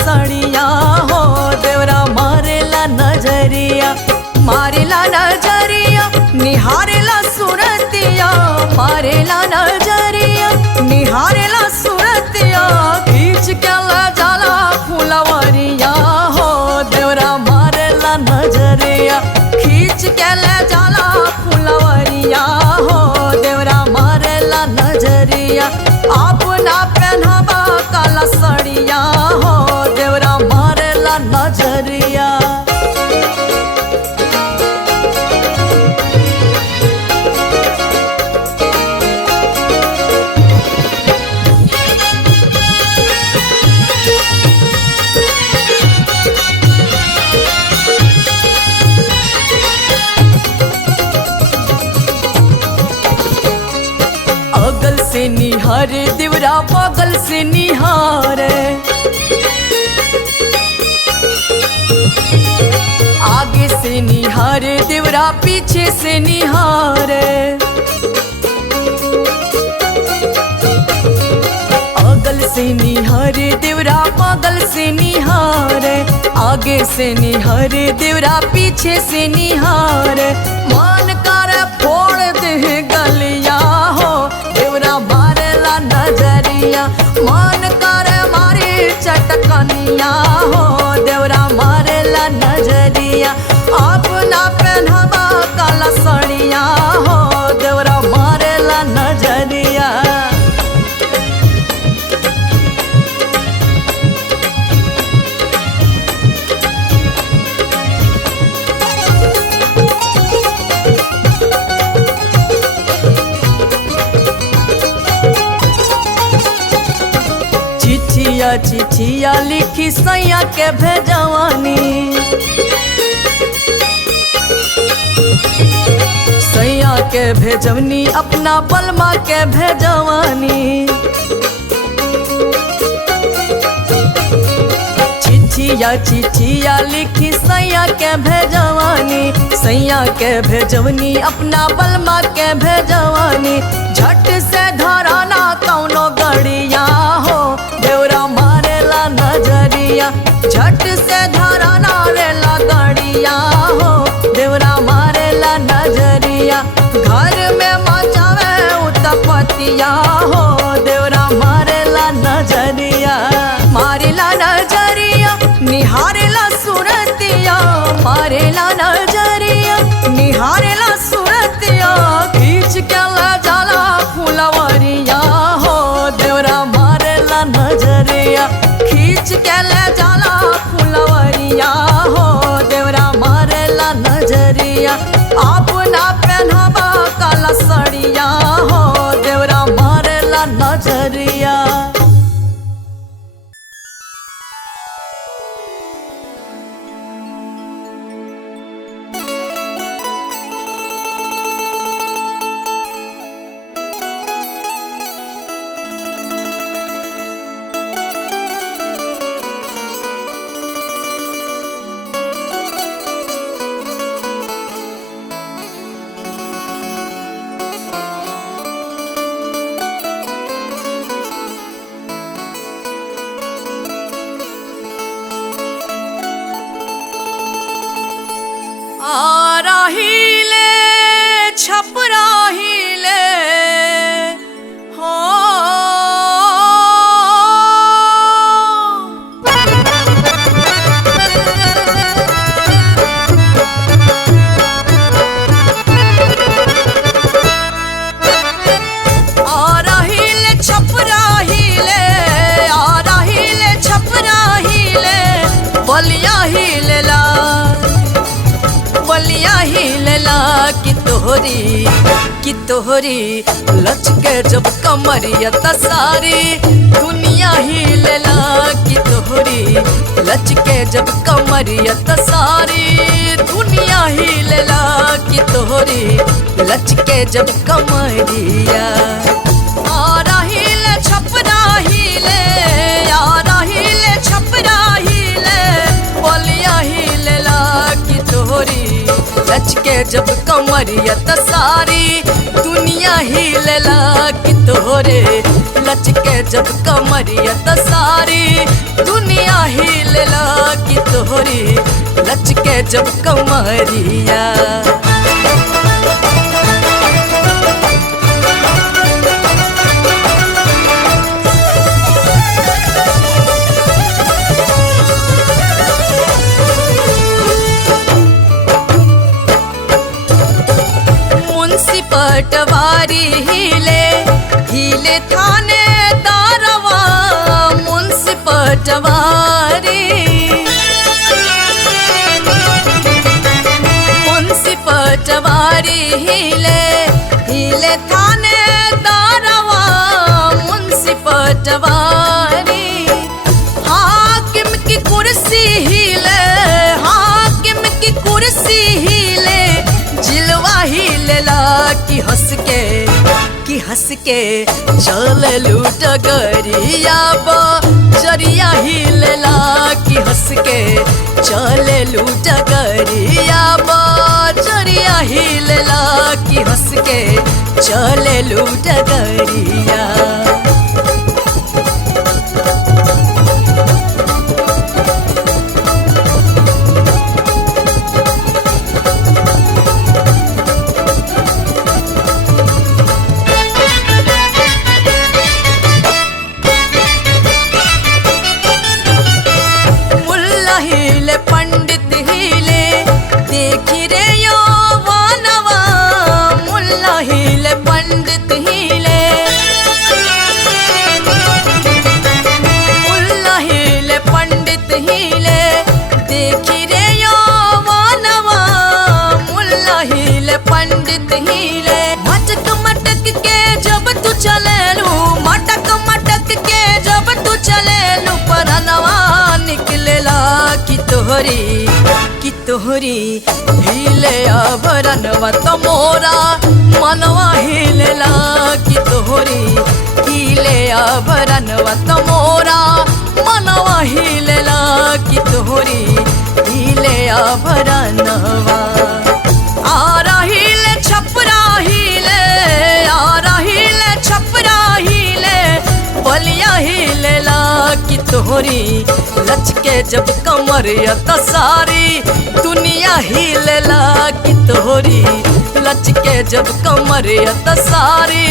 सड़िया हो देवरा मारेला नजरिया, मारेला नजरिया निहारेला सुरतिया, मारेला नजरिया निहारेला सुरतिया, खींच के ले जाला फुलवरिया हो देवरा मारेला नजरिया, खींच के ले जाला फुलवरिया हो देवरा मारेला नजरिया, अपना पहनावा काला सड़िया हो देवरा मारेला नजरिया। अगल से निहारे देवरा बगल से निहारे, आगे से निहारे देवरा पीछे से निहारे, अगल से निहारे देवरा बगल से निहारे, आगे से निहारे देवरा पीछे से निहारे, मन कर फोड़ दे गलिया हो देवरा मारेला नजरिया, मन कर मारे चटकनिया हो देवरा मारेला नजरिया, अपना पहनावा काला सड़िया हो देवरा मारेला नजरिया। चिठिया चिठिया लिखी सैया के भेजवानी, सैया के भेजवनी अपना बलमा के भेजवानी, चिठिया चिठिया लिखी सैया के भेजवानी, सैया के भेजवनी अपना बलमा के भेजवानी, झट से धराना कौनो गड़िया हो देवरा मारेला नजरिया, झट से धराना रेला गड़िया हो देवरा मारेला नजरिया, घर में मचावे उत्पतिया हो देवरा मारेला नजरिया, मारेला नजरिया निहारेला सुरतिया, मारेला नजरिया निहारेला सुरतिया, खींच के ले जाला फुलवरिया हो देवरा मारेला नजरिया, खींच के ले जाला फुलवरिया हो देवरा मारेला नजरिया, अपना पहनावा काला सड़िया हो देवरा मारेला नजरिया। आराहिले छपराहिले हो आराहिले छपराहिले, आराहिले छपराहिले, बलिया हिलेला बलिया हिलेला कि तोहरी लचके जब कमरिया त सारी दुनिया हिलेला, कि तोहरी लचके जब कमरिया त सारी दुनिया हिलेला, कि तोहरी लचके जब कमरिया। आराहिले छपराहिले, आराहिले छपराहिले, बलिया हिलेला कि तोहरी लचके जब कमरिया त सारी दुनिया हिलेला, कि तोहरे लचके जब कमरिया त सारी दुनिया ही हिलेला कि तोहरी लचके जब कमरिया। मुंशी पटवारी हिले हिले थाने दारवा, मुंशी पटवारी मुंशी पटवारी हिले हिले थाने दारवा, मुंशी पटवारी। हाकिम की कुर्सी हिले, हाकिम की कुर्सी हिले, जिलवा हिलेला कि हंस के चल लूट गरिया बजरिया हिलेला कि हंस के चल लूट गरिया बजरिया हिलेला कि हंस के चल लूट गरिया। पंडित हिले देखी रे यौवनवा, मुल्ला हिले पंडित हिले, मुल्ला हिले पंडित हिले देखी रे यौवनवा, मुल्ला हिले पंडित हिले। मटक मटक के जब तू चलेलू, मटक मटक के जब तू चलेलू, परनवा निकलेला कि तोहरी हिले आभरणवा तमोरा मनवा हिलेला कि तोहरी हिले आभरणवा तमोरा मनवा हिलेला कि तोहरी हिले आभरणवा। आरा हिले छपरा हिले, आरा हिले छपरा हिले, बलिया हिलेला कि तोहरी लचके जब कमरिया त सारी दुनिया हिलेला कि तोहरी लचके जब कमरिया त सारी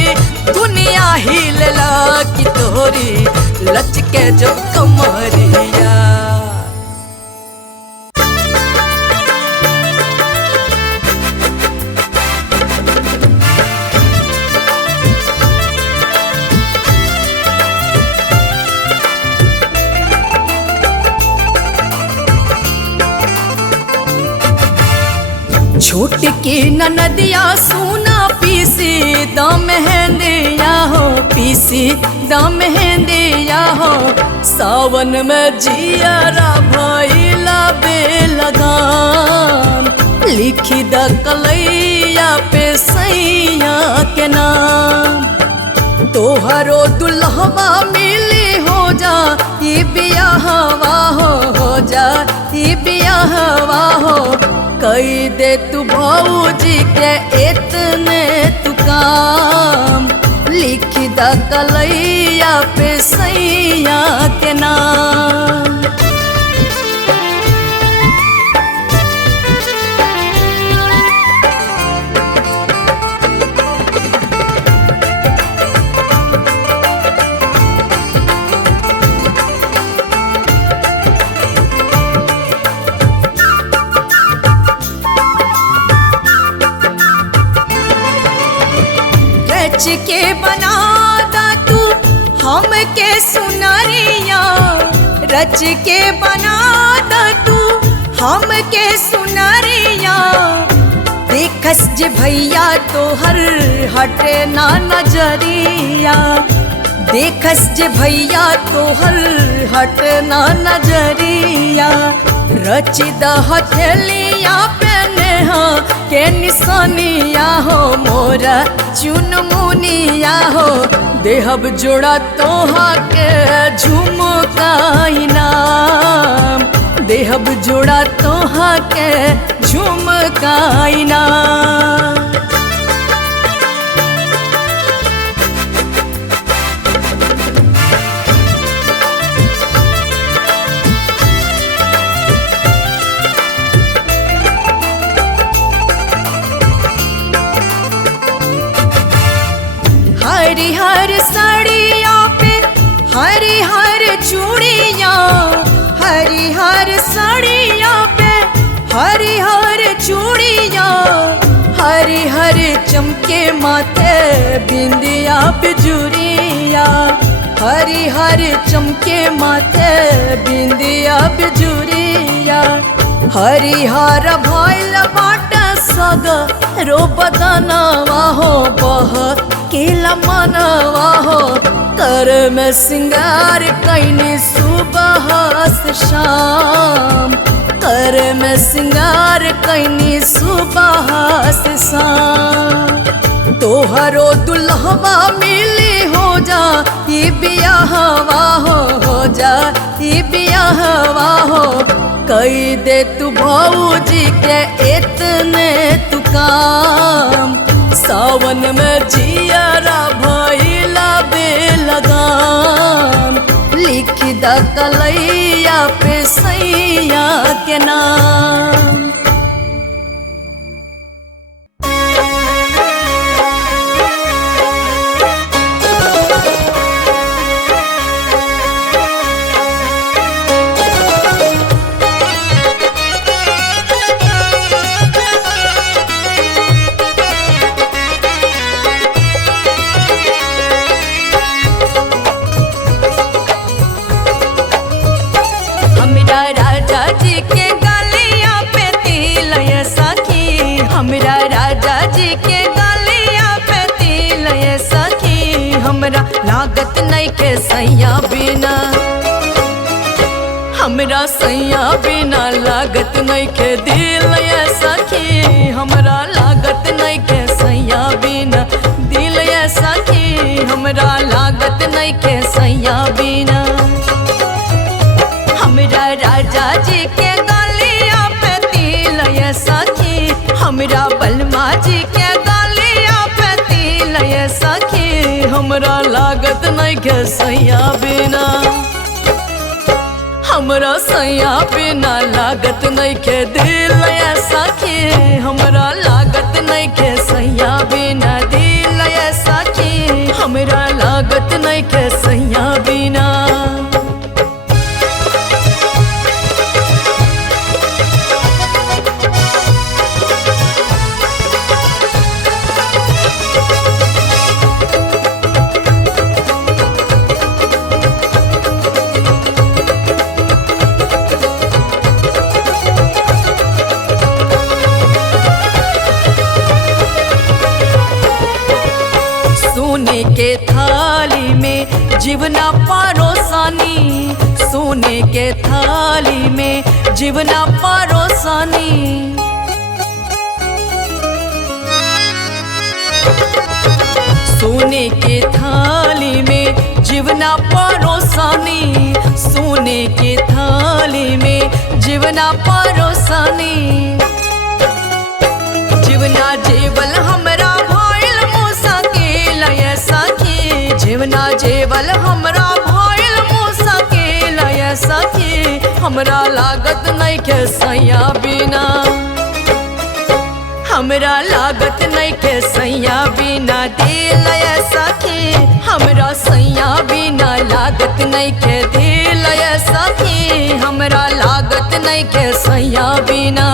दुनिया हिलेला कि तोहरी लचके जब कमरिया। छोट की ननदिया सुना पीसी दम मेहंदिया हो, पीसी दम मेहंदिया हो, सावन में जियरा भइला बेलगाम, लिखी द कलैया पे सैया के नाम। तोहरो दुल्हवा मिली हो जा ई बियाहवा हो जा ई बियाहवा हो, कई दे तू भौजी के इतने तू काम, लिख द कलैया पे सैया के नाम। रच के बना दा तू हमके सुनरिया, रच के बना दा तू हमके सुनरिया। देखस जे भैया तोहर हटे ना नजरिया, देखस जे भैया तोहर हटे ना नजरिया। रच द हथेलिया पे नेहा के निशानिया हो, मोरा चुनमुनिया हो, देहब जोड़ा तोहा के झुमका इनाम, देहब जोड़ा तोहा के झुमका इनाम। कलैया पे हरी हर चूड़िया, हरी हर साड़िया पे हरी हर चूड़िया, हरी हर चमके माथे बिंदिया बिजुरिया, हरी हर चमके माथे बिंदिया बिजुरिया, हरी हर भइल बाटा सगरो बदनवा हो बह केला मनवा हो, कर में सिंगार कैनी सुबह से शाम, कर में सिंगार कैनी सुबह से शाम, तोहरो दुल्हवा मिली हो जा ई बियाहवा हो जा ई बियाहवा हो, कई दे तू भौजी के इतने तू काम, सावन में जियारा भइला बेलगाम, लिख द कलैया पे सैया के नाम। लागत नहीं के सैया बिना, हमरा सैया बिना लागत नहीं के दिल ये सखी, हमरा लागत नहीं के सैया बिना दिल ये सखी, हमरा लागत नहीं के सैया बिना, हमरा राजा जी के गलिया पे तिल ये सखी, हमरा बलमा जी के गलिया पे तिल ये सखी, हमरा लागत नहीं के सैया बिना, हमरा सैया बिना लागत नहीं के दिल ये सखी, हमरा लागत नहीं के सैया बिना दिल ये सखी, हमरा लागत नहीं के सैया बिना। सोने के थाली में जीवना परोसानी, सोने के थाली में जीवना परोसानी, सोने के थाली में जीवना परोसानी, सोने के थाली में जीवना परोसानी, जीवना जेवल हमरा भइल मुश्किल ये सखी, जीवना जेवल हमरा भइल मुश्किल ये सखी, हमरा लागत नहीं के सैया बिना, हमरा लागत नहीं के सैया बिना दिल ये सखी, हमरा सैया बिना लागत नहीं के दिल ये सखी, हमरा लागत नहीं के सैया बिना।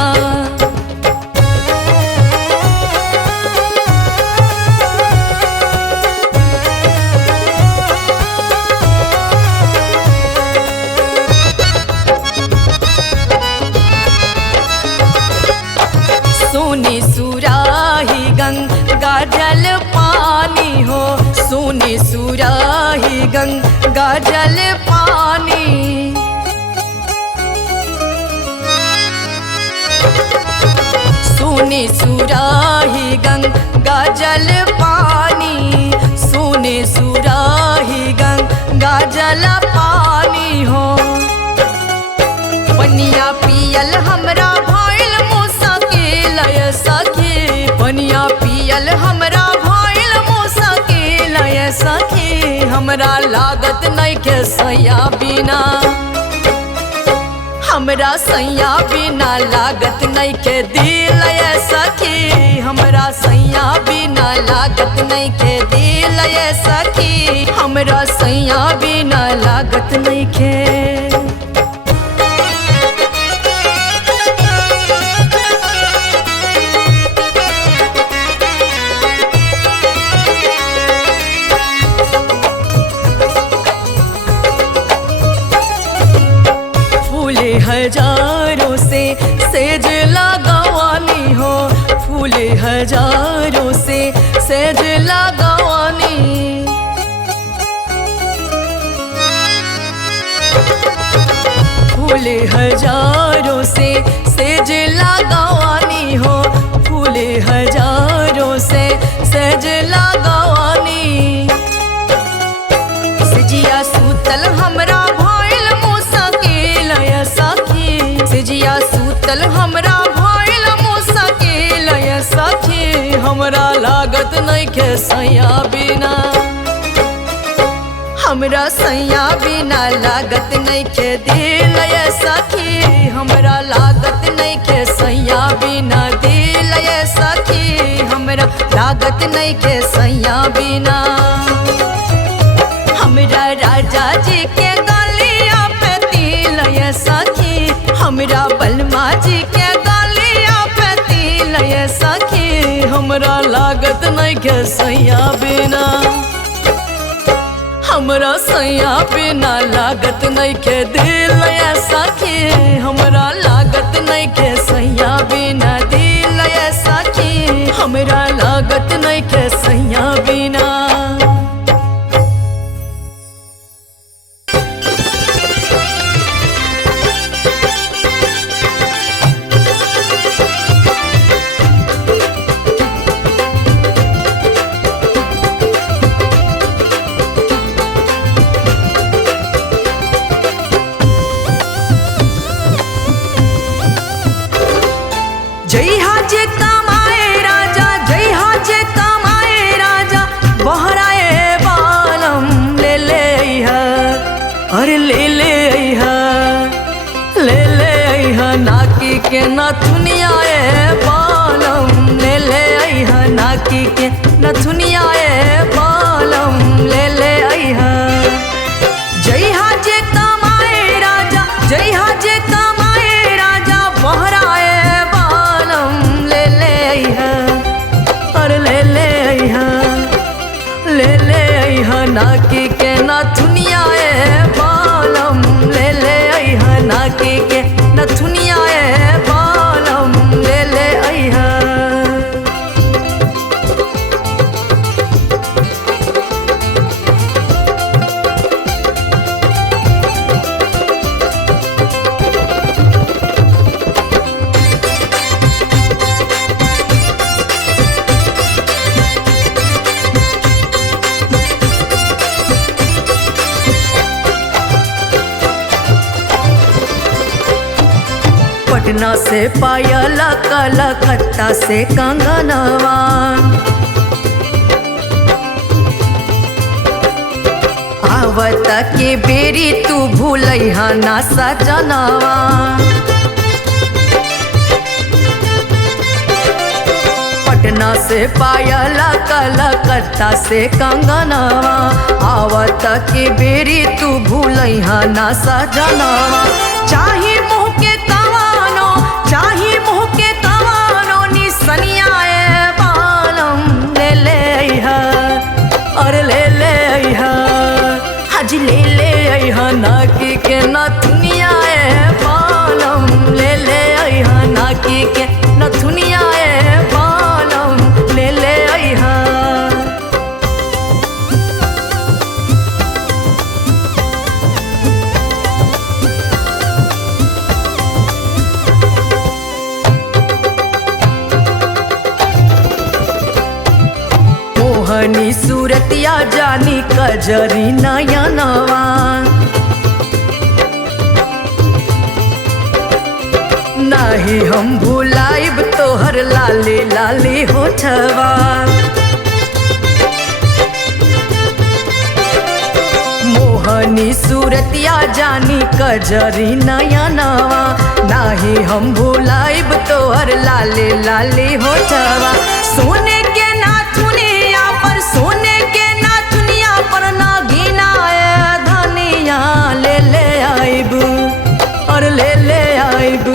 सोनी सुराही गंगा जल पानी हो, सोनी सुराही गंगा जल पानी, सोनी सुराही गंगा जल पानी, सोनी सुराही गंगा जल पानी हो, पनिया पियल हमरा भइल मुश्किल ये सखी, पनिया पियल हमरा भइल मुश्किल ये सखी, हमरा लागत नहीं के सैया बिना, हमरा सैया बिना लागत नइखे दिल ये सखी, हमरा सैया बिना लागत नइखे दिल ये सखी, हमरा सैया बिना लागत नइखे। हजारों से सेज लगावानी हो, फूले हजारों से सेज लगावानी, फूले हजारों से सेज लगावानी हो, फूले हजारों से सेज लगावानी। सजिया सूतल हमरा भइल मुश्किल ये सखी, सजिया सूतल हमरा भइल मुश्किल ये सखी, हमरा लागत नइखे सैया बिना, हमरा सैया बिना लागत नइखे दिल ये सखी, हमरा लागत नइखे सैया बिना दिल ये सखी, हमरा लागत नइखे सैया बिना। हमरा राजा जी के गलिया पे तिल ये सखी, हमरा बलमा जी के गलिया पे तिल ये सखी, हमरा लागत नइखे सैया बिना, हमरा सैया बिना लागत नइखे दिल ये सखी, हमरा लागत नइखे सैया बिना दिल ये सखी, हमरा लागत नइखे सैया बिना। जय हाजे कमाए राजा, जय हाजे कमाए राजा, बहराए बालम ले ले अइहा, अरे ले ले अइहा, ले ले अइहा नाकी के नथुनिया बालम, ले ले अइहा नाकी के नथुनिया बालम, ले ले अइहा। जय हाजे कमाए राजा, जय हाजे कमाए राजा, बहराए नाकी के नथुनिया बालम, ले ले अइहा नाकी के नथुनिया बालम, ले ले अइहा। पटना से पायला, कलकत्ता से कंगनवा, आवत के बेरी तू भूलैहा ना सजनवा। पटना से पायला, कलकत्ता से कंगनवा, आवत के बेरी तू भूलैहा ना सजनवा। चाहे मुँह के तवानो, चाहे मुँह के तवानो, निसनिया बालम, ले ले अइहा, और ले ले अइहा, हज ले ले अइहा नाकी के नथुनिया बालम, ले ले अइहा नाकी के नथुनिया बालम, ले ले अइहा। मोहनी सूरतिया जानी कजरी नयनवा, नाही हम भुलाइब तोहर लाली लाली होठवा। मोहनी मोहनी सूरतिया जानी कजरी नयनवा, नाही हम भुलाइब तोहर लाले लाले होठवा। सोने के नाथुनिया पर, सोने के नाथुनिया पर नागिना धनिया ले ले आइब, और ले ले आइब,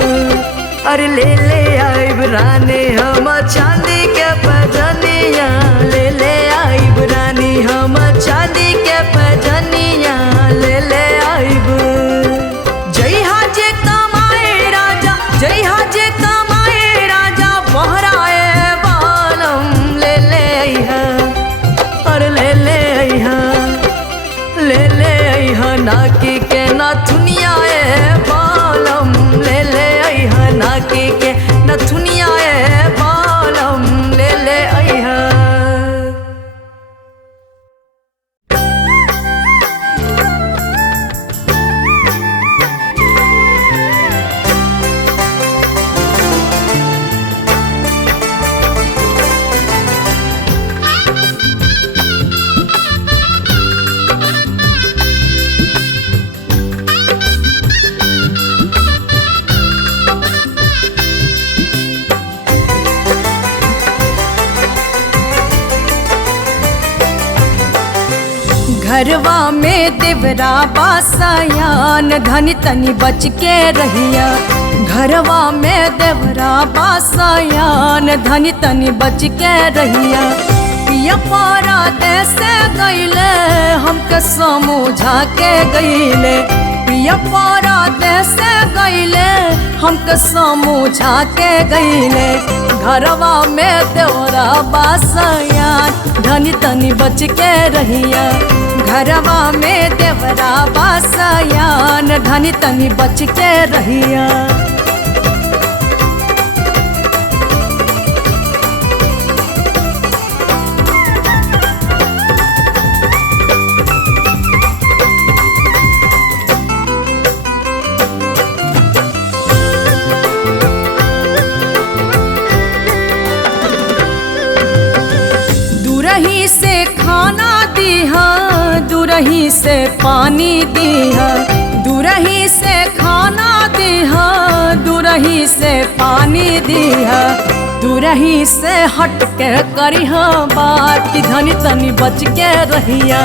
और ले ले आइब रानी हम चांदी के पैजनिया, ले ले आइब रानी हम चांदी के पैजनिया, ले ले आइब। जय हाजे कमाए राजा, जय हाजे कमाए राजा, बहराए बालम ले ले आइहा, और ले ले आइहा, ले ले आइहा नाकी के नाथुनिया बालम, ले ले आइहा नाकी के नथुनिया बालम, ले ले आइहा। घरवा में देवरा बासयान, धनी तनी बच के रहिया। घरवा में देवरा बासयान, धनी तनी बच के रहिया। पिया पारा देसे गईले, हमके समझा के गईले। पिया पारा देसे गईले, हमके समझा के गईले। घरवा में देवरा बासयान, धनी तनी बच के रहिया। घरवा में देवरा बासयान, धनी तनी बच के रहिया। दूरही से खाना दीहा, दूरही से पानी दीहा। दूरही से खाना दीहा, दूरही से पानी दीहा। दूरही से हट के करिहा बात, कि धनी तनी बच के रहिया।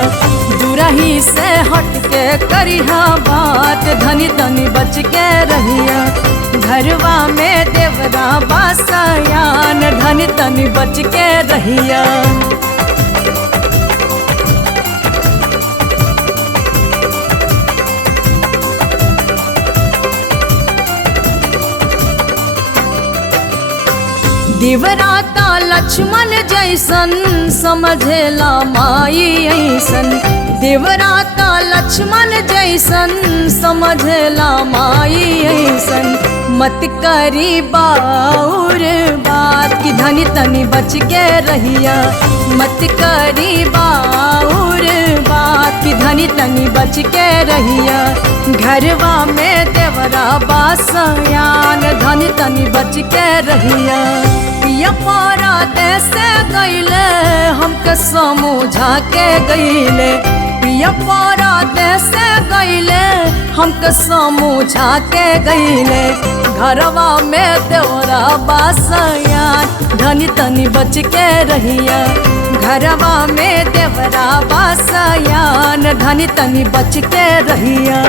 दूरही से हट के करिहा बात, धनी तनी बच के रहिया। घरवा में देवरा बासयान, धनी तनी बच के रहिया। देवराता लक्ष्मण जैसन, समझेला माई ऐसन। देवराता लक्ष्मण जैसन, समझेला माई ऐसन। मत करी बाउर बात, कि धनी तनी बच के रहिया। मत करी बाउर बात, कि धनी तनी बच के रहिया। घरवा में देवरा बासयान, धनी तनी बच के रहिया। पिया पारा देसे गईले, हमके समझा के गईले। पिया पारा देसे गईले, हमके समझा के गईले। घरवा में देवरा बासयान, धनी तनी बच के रहिया। घरवा में देवरा बासयान, धनी तनी बच के रहिया।